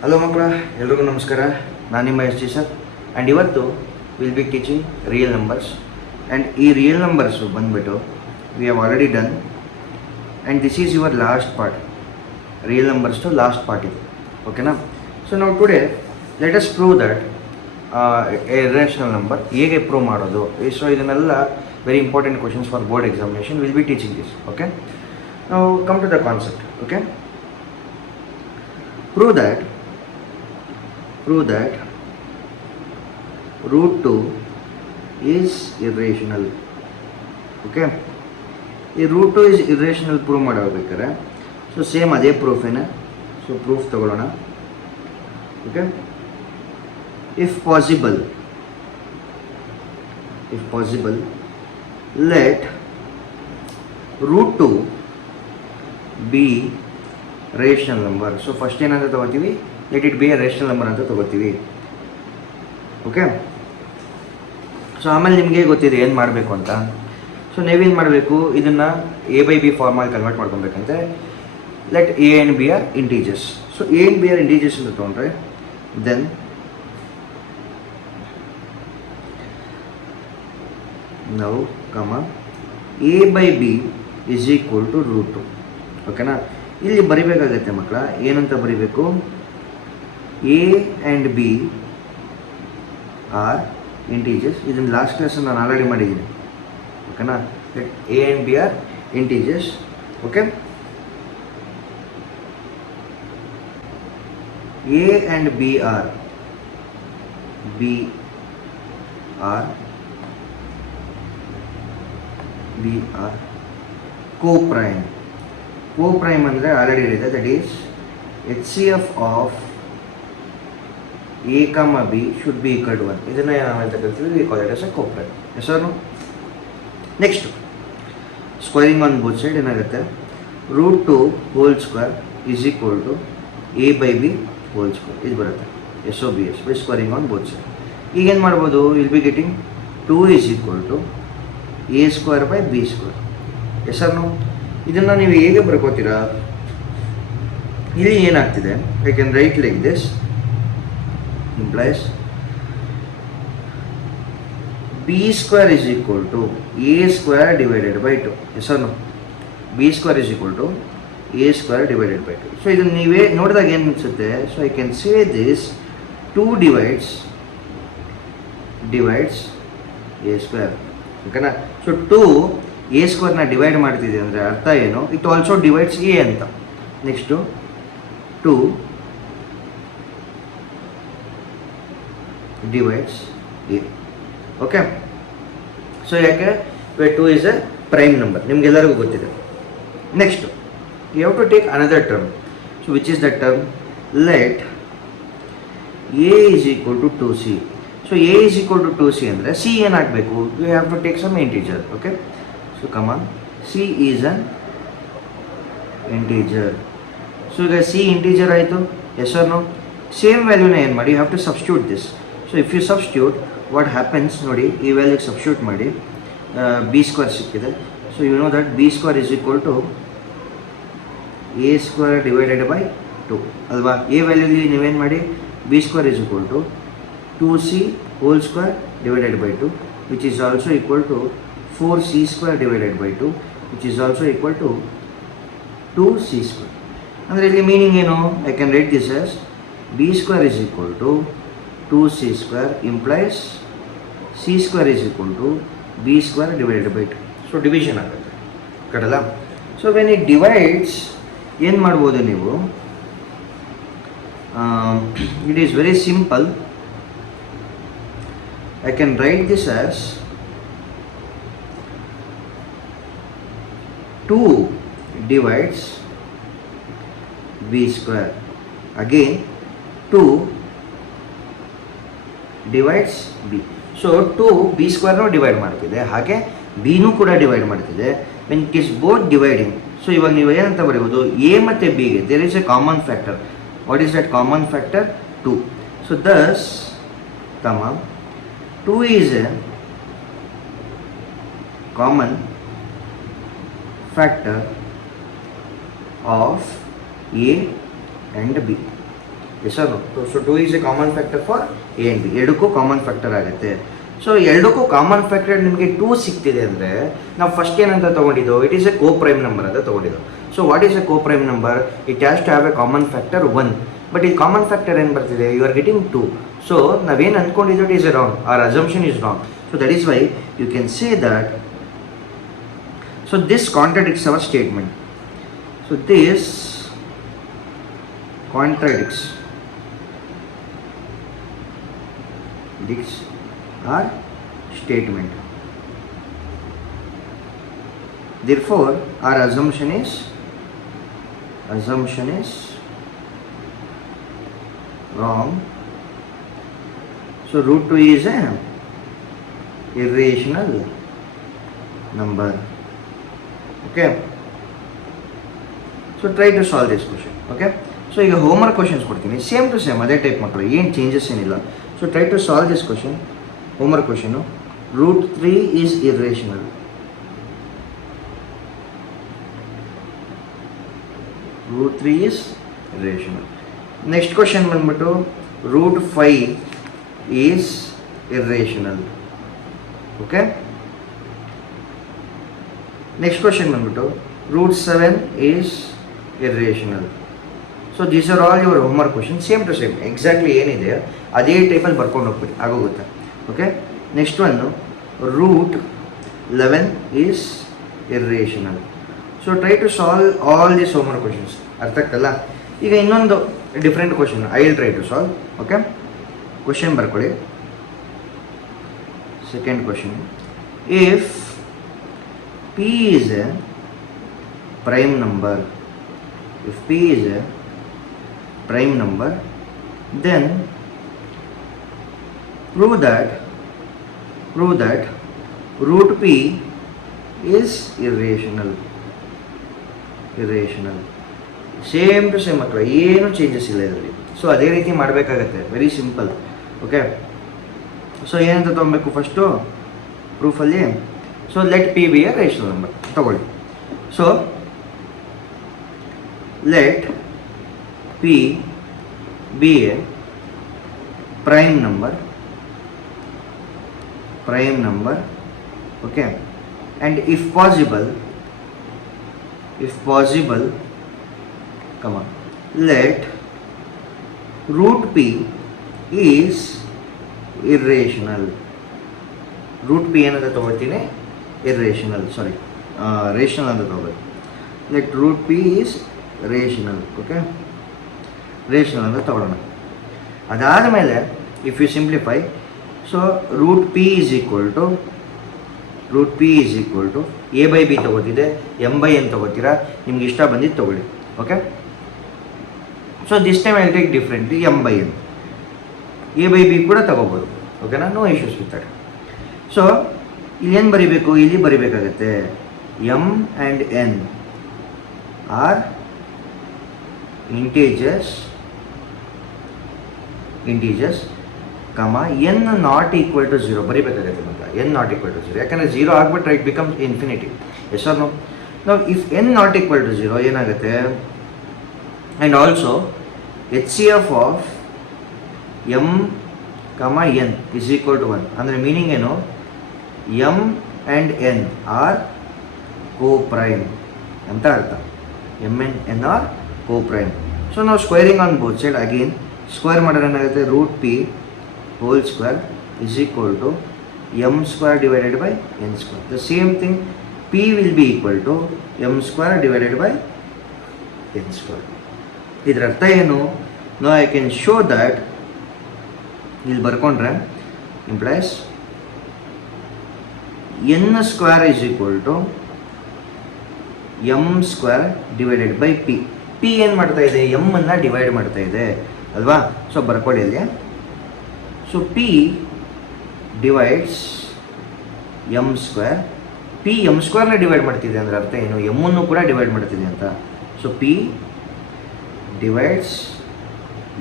Hello ಮಕ್ಕಳ, ಎಲ್ರಿಗೂ ನಮಸ್ಕಾರ. ನಾನು ನಿಮ್ಮ ಎಸ್ ಜಿ ಸರ್. ಆ್ಯಂಡ್ ಇವತ್ತು will be teaching real numbers. And ಈ ರಿಯಲ್ ನಂಬರ್ಸು ಬಂದುಬಿಟ್ಟು we have already done and this is your last part. Real ನಂಬರ್ಸ್ದು ಲಾಸ್ಟ್ ಪಾರ್ಟ್ ಇದು, ಓಕೆನಾ? ಸೊ ನಾವು today let us prove that irrational number ಹೇಗೆ prove ಮಾಡೋದು. So ಇದನ್ನೆಲ್ಲ very important questions for board examination. Will be teaching this, okay? ನಾವು come to the concept, okay? Prove that root 2 is irrational. Okay, ಈ root 2 is irrational prove ಮಾಡಬೇಕಾದ್ರೆ so same ಅದೇ ಪ್ರೂಫೇನೆ. So proof ತಗೊಳ್ಳೋಣ, okay? If possible let root 2 be rational number. So first ಏನಂತ ತಗೋತೀವಿ, let it be a rational number ಅಂತ ತಗೋತೀವಿ, okay? So ಆಮೇಲೆ ನಿಮಗೆ ಗೊತ್ತಿದೆ ಏನು ಮಾಡಬೇಕು ಅಂತ. ಸೊ ನೀವೇನು ಮಾಡಬೇಕು, ಇದನ್ನು A/B ಫಾರ್ಮಲ್ಲಿ ಕನ್ವರ್ಟ್ ಮಾಡ್ಕೊಬೇಕಂತೆ. Let A and B are integers. So A and B are integers ಅಂತ ತೊಗೊಂಡ್ರೆ ದೆನ್ ನಾವು A/B is equal to root 2, ಓಕೆನಾ? ಇಲ್ಲಿ ಬರಿಬೇಕಾಗತ್ತೆ ಮಕ್ಕಳ, ಏನಂತ ಬರಿಬೇಕು, A and B are integers. ಇದನ್ನು ಲಾಸ್ಟ್ ಕ್ಲಾಸಲ್ಲಿ ನಾನು ಆಲ್ರೆಡಿ ಮಾಡಿದ್ದೀನಿ, ಓಕೆನಾ? A and B are integers, okay? A and B are co-prime. Co-prime ಅಂದರೆ ಆಲ್ರೆಡಿ ಹೇಳಿದೆ, that is HCF of A, B should be equal to 1. ಇದನ್ನು ನಾವೆಂತ ಕರಿತೀವಿ, we call it as a co-prime. Yes or no? Next squaring on both side ಏನಾಗುತ್ತೆ, root 2 whole square is equal to A/B whole square. ಇದು ಬರುತ್ತೆ SOBS by squaring on both side. ಈಗೇನು ಮಾಡ್ಬೋದು, will be getting 2 is equal to A square by B square. Yes or no? ಇದನ್ನು ನೀವು ಹೇಗೆ ಬರ್ಕೋತೀರಾ, ಇಲ್ಲಿ ಏನಾಗ್ತಿದೆ, I can write like this, implies B square is equal to A square divided by 2. Yes or no? B square is equal to A square divided by 2. So ಇದನ್ನು ನೀವೇ ನೋಡಿದಾಗ ಏನು ಅನಿಸುತ್ತೆ, so I can say this 2 divides A square, ಓಕೆನಾ? So 2 A ಸ್ಕ್ವೇರ್ನ divide ಮಾಡ್ತಿದೆ ಅಂದರೆ ಅರ್ಥ ಏನು, ಇಟ್ ಆಲ್ಸೋ ಡಿವೈಡ್ಸ್ A ಅಂತ. Next 2 divides A, okay? So ಯಾಕೆ, 2 ಈಸ್ ಎ ಪ್ರೈಮ್ ನಂಬರ್, ನಿಮಗೆಲ್ಲರಿಗೂ ಗೊತ್ತಿದೆ. Next you have to take another term. So which is the term, let A is equal to 2C. So A is equal to 2C ಅಂದರೆ C ಏನಾಗಬೇಕು, you have to take some integer, okay? So come on, C is an integer. So ಈಗ C integer ಆಯಿತು, yes or no? Same ವ್ಯಾಲ್ಯೂನ ಏನು ಮಾಡಿ, you have to substitute this. So if you substitute what happens ನೋಡಿ, ಈ ವ್ಯಾಲ್ಯೂಗೆ substitute ಮಾಡಿ B square ಸಿಕ್ಕಿದೆ. So you know that B square is equal to A square divided by 2 ಅಲ್ವಾ? A ವ್ಯಾಲ್ಯೂಲಿ ನೀವೇನು ಮಾಡಿ, B square is equal to 2C whole square divided by 2 which is also equal to 4C square divided by 2 which is also equal to 2C square. ಅಂದರೆ ಇಲ್ಲಿ meaning ಏನು, I can write this as B square is equal to 2C square implies C square is equal to B square divided by 2. So division ಆಗುತ್ತೆ, ಕಡಲ್ಲ? So when it divides ಏನು ಮಾಡ್ಬೋದು ನೀವು, it is very simple. I can write this as 2 divides B square. Again 2 divides B. So 2 B square ನೂ divide ಮಾಡ್ತಿದೆ, ಹಾಗೆ Bನೂ ಕೂಡ ಡಿವೈಡ್ ಮಾಡ್ತಿದೆ. When it is both dividing, so ಇವಾಗ ನೀವು ಏನಂತ ಬರೀಬೋದು, A ಮತ್ತು Bಗೆ there is a common factor. What is that common factor? 2. So thus 2 is a common factor of A and B. Yes or no? So 2 is a common factor for A and B, ಎರಡಕ್ಕೂ common factor ಆಗುತ್ತೆ. So ಎರಡಕ್ಕೂ common factor ನಿಮಗೆ 2 ಸಿಗ್ತಿದೆ ಅಂದರೆ ನಾವು first ಏನಂತ ತೊಗೊಂಡಿದ್ದು, it is a co prime number ಅಂತ ತೊಗೊಂಡಿದ್ದು. So what is a co prime number? It has to have a common factor 1. But ಈ ಕಾಮನ್ ಫ್ಯಾಕ್ಟರ್ ಏನು ಬರ್ತಿದೆ, ಯು ಆರ್ ಗೆಟಿಂಗ್ 2. ಸೊ ನಾವೇನು ಅಂದ್ಕೊಂಡಿದ್ದು it is a wrong, our assumption is wrong. So that is why you can say that, so this contradicts our statement. So this contradicts our statement. Therefore, our assumption is wrong. So root 2 is a irrational number. Okay. So try to solve this question. Okay. So ಈಗ homework questions ಕೊಡ್ತೀನಿ, same to same ಅದೇ type ಮಕ್ಕಳು, ಏನು changes ಏನಿಲ್ಲ. So try to solve this question. Homework question, root 3 is irrational. Root 3 is irrational. Next question ಬಂದ್ಬಿಟ್ಟು root 5 is irrational. Okay. Next question ಬಂದ್ಬಿಟ್ಟು root 7 is irrational. So these are all your homework question, same to same exactly ಏನಿದೆ ಅದೇ ಟೈಪಲ್ಲಿ ಬರ್ಕೊಂಡು ಹೋಗ್ಬಿಡಿ, ಆಗೋಗುತ್ತೆ. Okay. Next one root 11 is irrational. So try to solve all this homework questions. ಅರ್ಥ ಆಗ್ತಲ್ಲ? ಈಗ ಇನ್ನೊಂದು different question I will try to solve. Okay. Question ಬರ್ಕೊಳ್ಳಿ. Second question, if p is a prime number, if p is a prime number, then prove that root p is irrational. Same to same ಮಕ್ಕಳು, ಏನು changes ಇಲ್ಲ ಇದರಲ್ಲಿ. So ಅದೇ ರೀತಿ ಮಾಡಬೇಕಾಗತ್ತೆ, very simple. Okay. So ಏನಂತ ತೊಗೊಬೇಕು ಫಸ್ಟು ಪ್ರೂಫಲ್ಲಿ? So let p be a rational number ತಗೊಳ್ಳಿ. So let p be a prime number, okay, and if possible, come on, let root p is irrational. root p ಏನಂತ ತಗೊಳ್ತೀನಿ, irrational, sorry, rational ಅಂತ ತಗೋಬೇಕು. let root p is rational. Okay. Rational ಅಂತ ತಗೊಳ್ಳೋಣ. ಅದಾದಮೇಲೆ if you simplify, so root p is equal to a by b ತಗೋತಿದೆ, m by n ತಗೋತೀರಾ, ನಿಮ್ಗೆ ಇಷ್ಟ ಬಂದಿದ್ದು ತಗೊಳ್ಳಿ. Okay. So this time I take different m by n, a by b ಕೂಡ ತಗೋಬೋದು. ಓಕೆನಾ? No issues with that. So ಇಲ್ಲಿ ಏನು ಬರಿಬೇಕು, ಇಲ್ಲಿ ಬರಿಬೇಕಾಗತ್ತೆ m and n are integers, comma n not equal to 0 ಬರಿಬೇಕಾಗುತ್ತೆ. ಮಗ n ನಾಟ್ ಈಕ್ವಲ್ ಟು 0, ಯಾಕಂದರೆ 0 ಆಗಿಬಿಟ್ರೆ it becomes infinity. Yes or no? ನಾವು if n not equal to 0 ಏನಾಗುತ್ತೆ, and also H C F of m comma n is equal to 1. ಅಂದರೆ meaning ಏನು, m and n are co prime ಅಂತ ಅರ್ಥ. M and n are co prime. So ನಾವು squaring on both side, again square ಮಾಡಿದ್ರೆ ಏನಾಗುತ್ತೆ, root p whole square is equal to m square divided by n square. The same thing, p will be equal to m square divided by n square. ಇದರ ಅರ್ಥ ಏನು, no I can show that, ಇಲ್ಲಿ ಬರ್ಕೊಂಡ್ರೆ implies n square is equal to m square divided by p. P ಏನು ಮಾಡ್ತಾ ಇದೆ, M ಅನ್ನು divide ಮಾಡ್ತಾ ಇದೆ ಅಲ್ವಾ? ಸೊ ಬರ್ಕೊಳ್ಳಿ ಅಲ್ಲಿ. So p divides m square, p m ಸ್ಕ್ವೇರ್ನ ಡಿವೈಡ್ ಮಾಡ್ತಿದೆ ಅಂದರೆ ಅರ್ಥ ಏನು, ಎಮ್ಮನ್ನು ಕೂಡ ಡಿವೈಡ್ ಮಾಡ್ತಿದೆ ಅಂತ. So p divides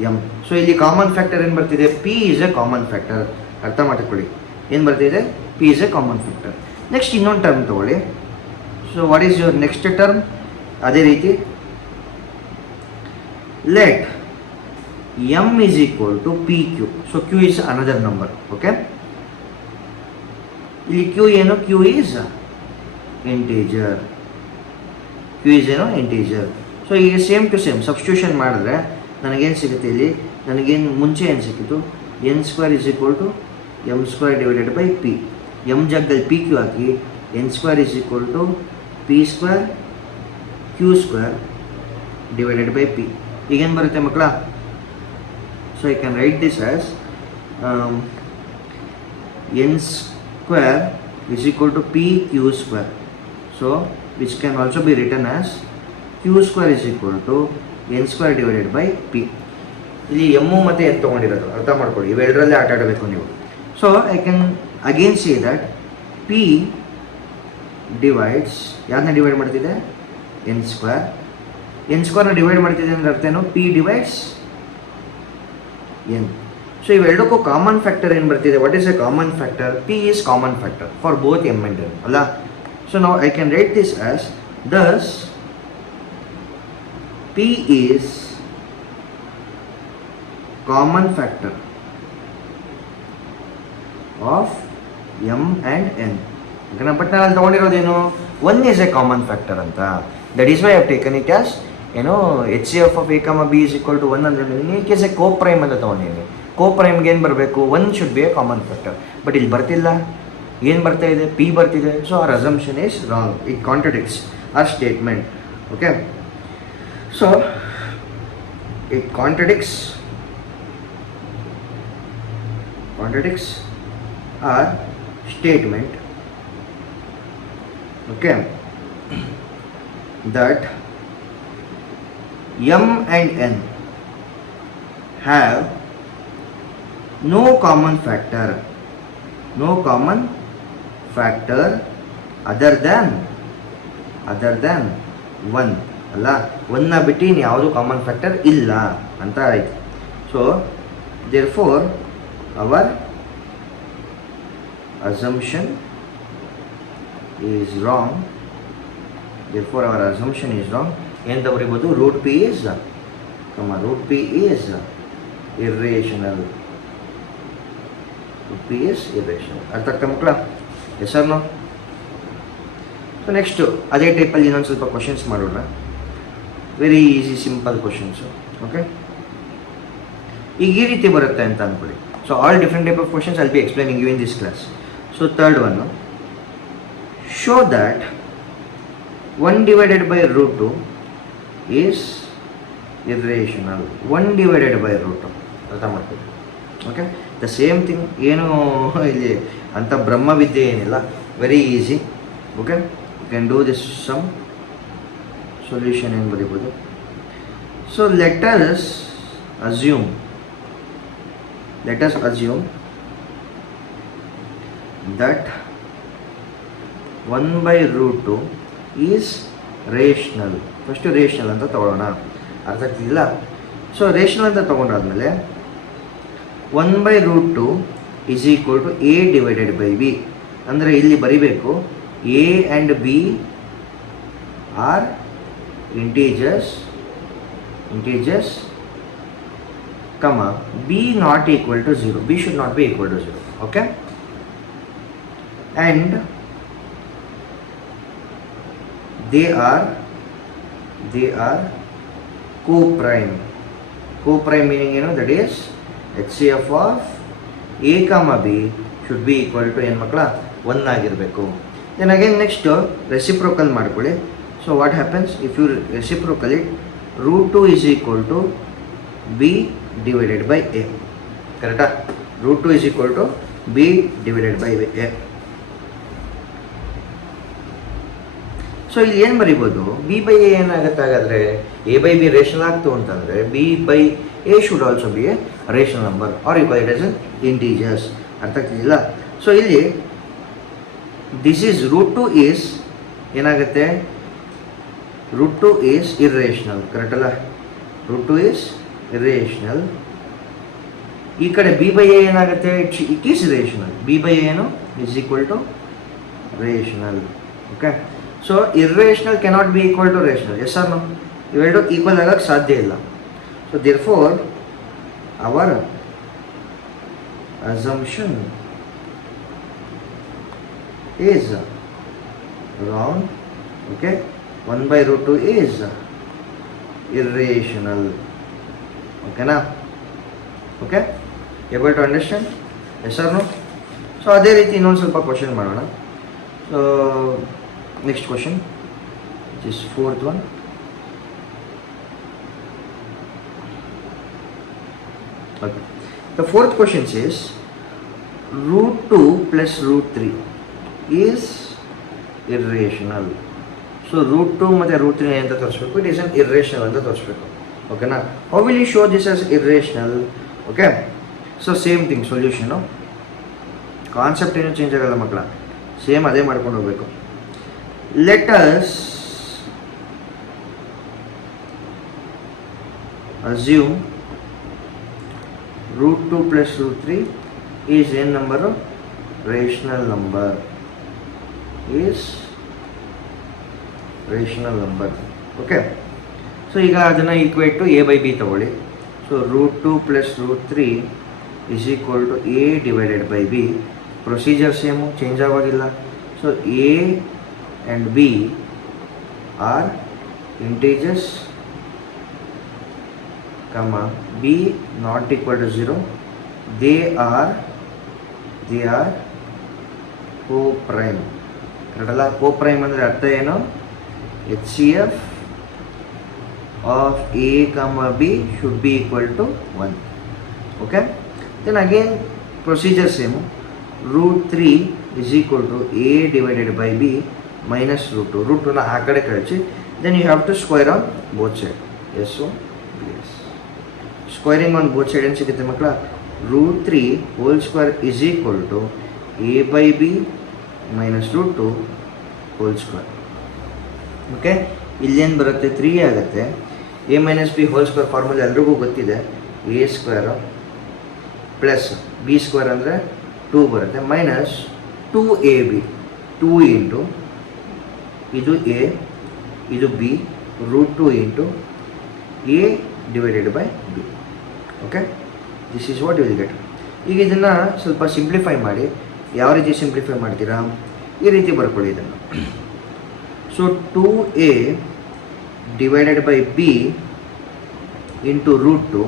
m. So ಇಲ್ಲಿ ಕಾಮನ್ ಫ್ಯಾಕ್ಟರ್ ಏನು ಬರ್ತಿದೆ, p is a common factor. ಅರ್ಥ ಮಾಡ್ಕೊಳ್ಳಿ, ಏನು ಬರ್ತಿದೆ, p is a common factor. Next ಇನ್ನೊಂದು ಟರ್ಮ್ ತಗೊಳ್ಳಿ. So what is your next term? ಅದೇ ರೀತಿ let m is equal to pq. So q is another number. Okay, ಇಲ್ಲಿ q ಏನು, q is integer. q is ಏನು, integer. ಸೊ ಈಗ same to same substitution ಮಾಡಿದ್ರೆ ನನಗೇನು ಸಿಗುತ್ತೆ, ಇಲ್ಲಿ ನನಗೇನು ಮುಂಚೆ ಏನು ಸಿಕ್ಕಿತು, n square is equal to m square divided by p. m ಜಾಗದಲ್ಲಿ p q ಹಾಕಿ n square is equal to p square q square divided by p. ಈಗೇನು ಬರುತ್ತೆ ಮಕ್ಕಳ? So I can write this as n square is equal to pq square. So which can also be written as q square is equal to n square divided by p. ಇಲ್ಲಿ m ಮತ್ತು n ತೊಗೊಂಡಿರೋದು ಅರ್ಥ ಮಾಡ್ಕೊಳ್ಳಿ, ಇವೆರಡರಲ್ಲೇ ಆಟ ಆಡಬೇಕು ನೀವು. So I can again say that p divides, ಯಾರನ್ನ ಡಿವೈಡ್ ಮಾಡ್ತಿದೆ? n square. n ಸ್ಕ್ವೇರ್ನ ಡಿವೈಡ್ ಮಾಡ್ತಿದೆ ಅಂದ್ರೆ ಅರ್ಥ ಏನು? p divides n. ಸೊ ಇವೆರಡಕ್ಕೂ ಕಾಮನ್ ಫ್ಯಾಕ್ಟರ್ ಏನು ಬರ್ತಿದೆ? What is a common factor? p is common factor for both m and n ಅಲ್ಲ. ಸೊ ನಾವು I can write this as thus p is common factor of m and n. But ನಾನು ಅಲ್ಲಿ ತೊಗೊಂಡಿರೋದೇನು? 1 is a common factor ಅಂತ. That is why I have taken it as ಏನೋ H C F of a comma b is equal to 1 ಅಂದರೆ ಈ case A co prime ಅಂತ ತೊಗೊಂಡಿದ್ದೀನಿ. ಕೋ ಪ್ರೈಮ್ಗೆ ಏನು ಬರಬೇಕು? 1 should be a common factor. But ಇಲ್ಲಿ ಬರ್ತಿಲ್ಲ, ಏನು ಬರ್ತಾ ಇದೆ? ಪಿ ಬರ್ತಿದೆ. So our assumption is wrong. It contradicts our statement. Okay, so it contradicts our statement, okay, that m and n have no common factor other than 1 ಅಲ್ಲ. 1ನ ಬಿಟ್ಟು ಇನ್ನು ಯಾವುದು ಕಾಮನ್ ಫ್ಯಾಕ್ಟರ್ ಇಲ್ಲ ಅಂತ ಆಯಿತು. So therefore our assumption is wrong. ಏನು ಬರೀಬೋದು? Root p is irrational. ಅರ್ಥ ಆಗ್ತಾ ಮಕ್ಕಳ? Yes or no? So next ಅದೇ ಟೈಪಲ್ಲಿ ಇನ್ನೊಂದು ಸ್ವಲ್ಪ ಕ್ವಶನ್ಸ್ ಮಾಡೋಣ. Very easy simple questions. Okay, ಈಗ ಈ ರೀತಿ ಬರುತ್ತೆ ಅಂತ ಅಂದ್ಕೊಳ್ಳಿ. So all different type of questions I'll be explaining you in this class. So third one, show that 1 divided by root 2 is irrational. 1 divided by root 2 ಅರ್ಥ ಮಾಡ್ತೀವಿ. Okay, the same thing. ಏನು ಇಲ್ಲಿ ಅಂತ ಬ್ರಹ್ಮವಿದ್ಯೆ ಏನಿಲ್ಲ, very easy. Okay, you can do this some solution ಏನು ಬರೀಬೋದು. So let us assume that 1 by root 2 is rational. First rational ಅಂತ ತೊಗೊಳ್ಳೋಣ. ಅರ್ಥ ಆಗ್ತಿಲ್ಲ? ಸೊ ರೇಷನಲ್ ಅಂತ ತೊಗೊಂಡಾದ್ಮೇಲೆ 1 by root 2 is equal to a divided by b. ಅಂದರೆ ಇಲ್ಲಿ ಬರಿಬೇಕು a and b are integers, comma b not equal to 0. b should not be equal to 0. Okay, and they are co-prime meaning that is HCF of a comma b should be equal to ಏನು ಮಕ್ಕಳ 1 ಆಗಿರಬೇಕು. then again next reciprocal ಮಾಡ್ಕೊಳ್ಳಿ. so what happens if you reciprocal it? root 2 is equal to b divided by a. ಕರೆಕ್ಟಾ? root 2 is equal to b divided by a. So ಇಲ್ಲಿ ಏನು ಬರಿಬೋದು? B by A ಏನಾಗುತ್ತೆ ಹಾಗಾದರೆ? A by B rational ಆಗ್ತು ಅಂತಂದರೆ B by A should also be a rational number or you call it as an integers. ಅರ್ಥ ಆಗ್ತಿಲ್ಲ? So ಇಲ್ಲಿ ದಿಸ್ ಈಸ್ ರೂಟ್ 2 ಈಸ್ ಏನಾಗುತ್ತೆ? Root 2 is irrational. ಕರೆಕ್ಟ್ ಅಲ್ಲ? Root 2 is irrational. ಈ ಕಡೆ B by A ಏನಾಗುತ್ತೆ? It is rational. B by ಏನು is equal to rational. Okay, so irrational cannot be equal to rational. Yes or no? ಇವೆರಡು equal ಆಗೋಕ್ಕೆ ಸಾಧ್ಯ ಇಲ್ಲ. So therefore our assumption is wrong. Okay, 1 by root 2 is irrational. Okay na? Okay, able to understand? Yes or no? So ಅದೇ ರೀತಿ ಇನ್ನೊಂದು ಸ್ವಲ್ಪ question ಮಾಡೋಣ. So next question is fourth one. Okay. The fourth question says root 2 plus root 3 is irrational. So root 2 ಮತ್ತು root 3 ಅಂತ ತೋರಿಸ್ಬೇಕು. It is an irrational ಅಂತ ತೋರಿಸ್ಬೇಕು. ಓಕೆನಾ? How will you show this as irrational? Okay. So same thing solution. Concept ಏನು change ಆಗಲ್ಲ ಮಕ್ಕಳ, same ಅದೇ ಮಾಡ್ಕೊಂಡು ಹೋಗ್ಬೇಕು. Let us assume root 2 plus root 3 is n number of rational number. Okay, so ಈಗ ಅದನ್ನ equate to a by b ತಗೊಳ್ಳಿ. So root 2 plus root 3 is equal to a divided by b. Procedure same, change ಆಗೋದಿಲ್ಲ. So a and b are integers, comma b not equal to 0. They are co-prime. ಕರೆಕ್ಟಲ್ಲ? co-prime ಅಂದರೆ ಅರ್ಥ ಏನು? HCF of a comma b should be equal to 1. Okay, then again procedure same. root 3 is equal to a divided by b minus root 2. root 2 ನ ಆ ಕಡೆ ಕಳಿಸಿ. then you have to square on both side. yes, so yes, squaring on both side ಏನು ಸಿಗುತ್ತೆ ಮಕ್ಕಳ? root 3 whole square is equal to a by b minus root 2 whole square. Okay, ಇಲ್ಲೇನು ಬರುತ್ತೆ? 3 ಆಗುತ್ತೆ. a minus b whole square formula ಎಲ್ರಿಗೂ ಗೊತ್ತಿದೆ. a square plus b square ಅಂದರೆ 2 ಬರುತ್ತೆ, ಮೈನಸ್ 2ab, 2 ಇಂಟು ಇದು a ಇದು b root 2 into a divided by b. Okay, this is what you will get. ಈಗ ಇದನ್ನು ಸ್ವಲ್ಪ ಸಿಂಪ್ಲಿಫೈ ಮಾಡಿ. ಯಾವ ರೀತಿ ಸಿಂಪ್ಲಿಫೈ ಮಾಡ್ತೀರಾ? ಈ ರೀತಿ ಬರ್ಕೊಳ್ಳಿ ಇದನ್ನು. So 2a divided by b into root 2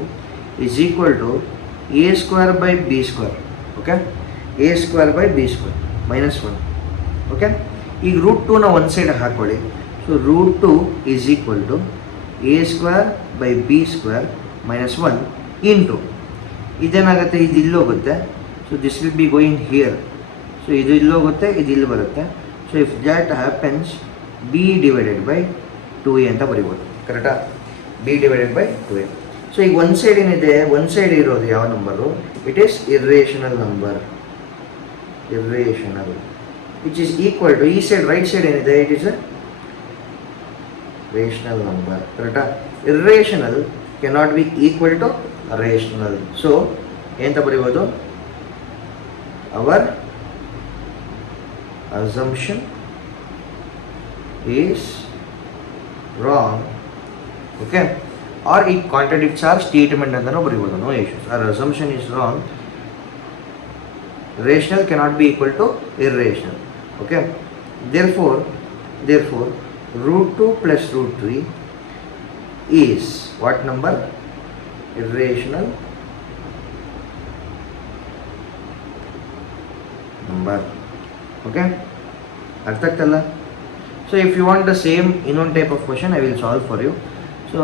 is equal to a square by b square. Okay, a square by b square minus 1. Okay, ಈಗ ರೂಟ್ 2ನ ಒಂದು ಸೈಡ್ ಹಾಕ್ಕೊಳ್ಳಿ. So root 2 is equal to a square by b square minus 1 into ಇದೇನಾಗುತ್ತೆ? ಇದು ಇಲ್ಲೋಗುತ್ತೆ. So this will be going here. So ಇದು ಇಲ್ಲೋಗುತ್ತೆ, ಇದು ಇಲ್ಲಿ ಬರುತ್ತೆ. So if that happens b divided by 2a ಅಂತ ಬರಿಬೋದು. ಕರೆಕ್ಟಾ? b divided by 2a. So ಈಗ ಒಂದು ಸೈಡ್ ಏನಿದೆ, ಒಂದು ಸೈಡ್ ಇರೋದು ಯಾವ number? It is irrational number. Irrational which is equal to ಈ ಸೈಡ್ ರೈಟ್ ಸೈಡ್ ಏನಿದೆ, it is a rational number. ಕರೆಕ್ಟಾ? Irrational cannot be equal to rational. So ಏನಂತ ಬರೀಬೋದು? Our assumption is wrong. Okay, or it contradicts our statement ಅಂತನೂ ಬರೀಬೋದು. No issues. Our assumption is wrong. Rational cannot be equal to irrational. Okay, therefore root 2 plus root 3 is what number? Irrational number. Okay, ಅರ್ಥ ಆಗ್ತಲ್ಲ? So if you want the same ಇನ್ನೊಂದು type of question I will solve for you. So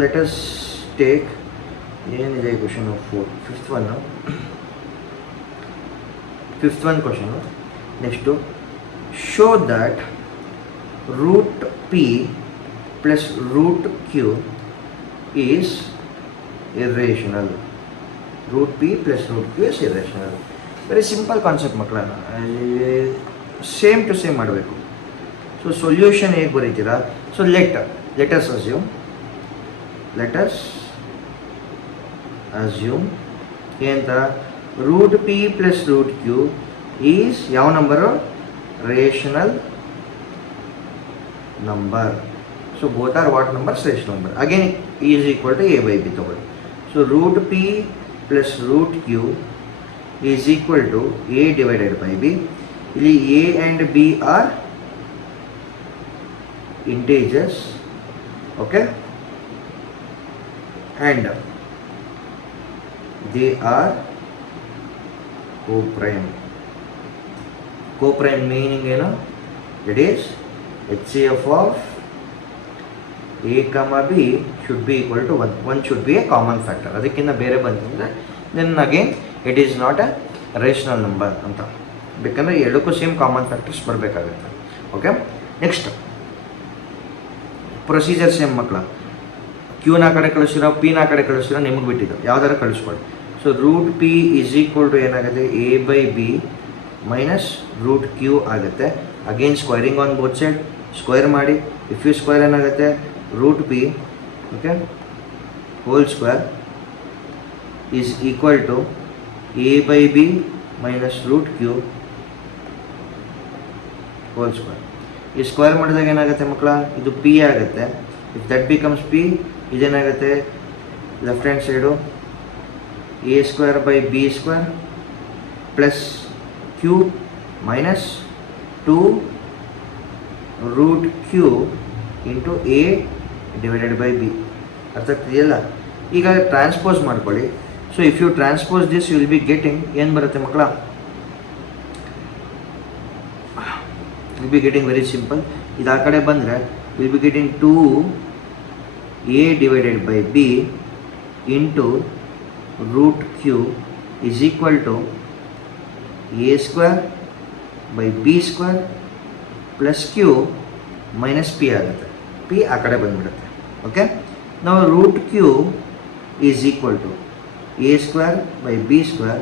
let us take ಏನಿದೆ ಈ question? Fifth one question. Next, show that root p plus root q is irrational. Root p plus root q is irrational. Very simple concept ಮಕ್ಕಳ, same to same ಮಾಡಬೇಕು. So solution ಹೇಗೆ ಬರೀತೀರಾ? So let us assume ಏನಂತ? Root p plus root q is ಯಾವ number? Rational number. So both are what numbers? Rational number. Again is equal to a by b ತಗೊಳ್ಳಿ. So root p plus root q is equal to a divided by b. ಇಲ್ಲಿ a and b are integers, okay, and they are co-prime. Co-prime meaning ಏನು? It is HCF of a comma b should be equal to 1. 1 should be a common factor. ಅದಕ್ಕಿಂತ ಬೇರೆ ಬಂತಂದರೆ then again it is not a rational number ಅಂತ. ಬೇಕಂದರೆ ಎರಡಕ್ಕೂ same common factors ಬರಬೇಕಾಗುತ್ತೆ. Okay, next procedure same ಮಕ್ಕಳ. ಕ್ಯೂನ ಕಡೆ ಕಳಿಸಿರೋ, ಪಿನ ಕಡೆ ಕಳಿಸಿರೋ ನಿಮಗೆ ಬಿಟ್ಟಿದ್ದು, ಯಾವ್ದಾರ ಕಳಿಸ್ಕೊಳ್ಳಿ. So root p is equal to ಏನಾಗುತ್ತೆ? A by b minus root q ಆಗುತ್ತೆ. Again squaring on both side, square ಮಾಡಿ. ಇಫ್ ಯು ಸ್ಕ್ವೈರ್ ಏನಾಗುತ್ತೆ? Root p, okay, whole square is equal to a by b minus root q whole square. ಈ square ಮಾಡಿದಾಗ ಏನಾಗುತ್ತೆ ಮಕ್ಕಳ? ಇದು p ಆಗುತ್ತೆ. If that becomes p, ಇದೇನಾಗುತ್ತೆ? Left hand side a square by b square plus q minus 2 root q into a divided by b. ಅರ್ಥ ಆಗ್ತಿದೆಯಲ್ಲ? ಈಗ transpose ಮಾಡ್ಕೊಳ್ಳಿ. So if you transpose this you will be getting, ಏನು ಬರುತ್ತೆ ಮಕ್ಕಳ? Will be getting very simple. ಇದು ಆ ಕಡೆ ಬಂದರೆ will be getting 2a divided by b into root q is equal to a square by b square plus q minus p ಆಗುತ್ತೆ. p ಆ ಕಡೆ ಬಂದ್ಬಿಡುತ್ತೆ. ಓಕೆ, ನಾವು root q is equal to a square by b square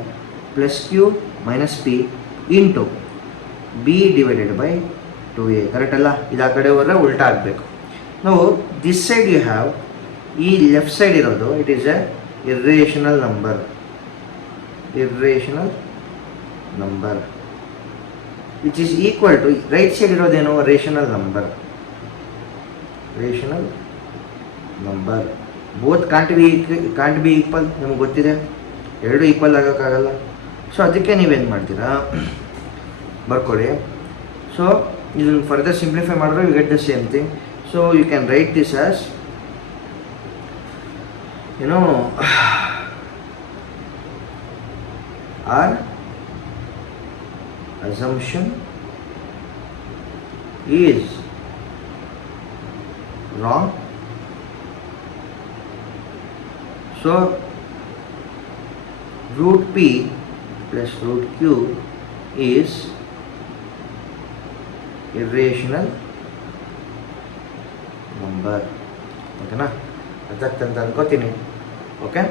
plus q minus p into b divided by 2a. Correct ಅಲ್ಲ? ಇದು ಆ ಕಡೆ ಹೋದರೆ ಉಲ್ಟಾ ಆಗಬೇಕು. ನಾವು ದಿಸ್ ಸೈಡ್ ಯು ಹ್ಯಾವ್, ಈ ಲೆಫ್ಟ್ ಸೈಡ್ ಇರೋದು it is A irrational number which is equal to right side ಇರೋದೇನು? rational number both can't be equal. ನಿಮಗೆ ಗೊತ್ತಿದೆ, ಎರಡು ಈಕ್ವಲ್ ಆಗೋಕ್ಕಾಗಲ್ಲ. ಸೊ ಅದಕ್ಕೆ ನೀವೇನು ಮಾಡ್ತೀರಾ? ಬರ್ಕೊಳ್ಳಿ. ಸೊ ಇದನ್ನು ಫರ್ದರ್ ಸಿಂಪ್ಲಿಫೈ ಮಾಡಿದ್ರೆ you get the same thing. So you can write this as our assumption is wrong. So root p plus root q is irrational number. ಓಕೆನಾ? ಅರ್ಥ ಆಗ್ತಂತ ಅನ್ಕೋತೀನಿ. ಓಕೆ.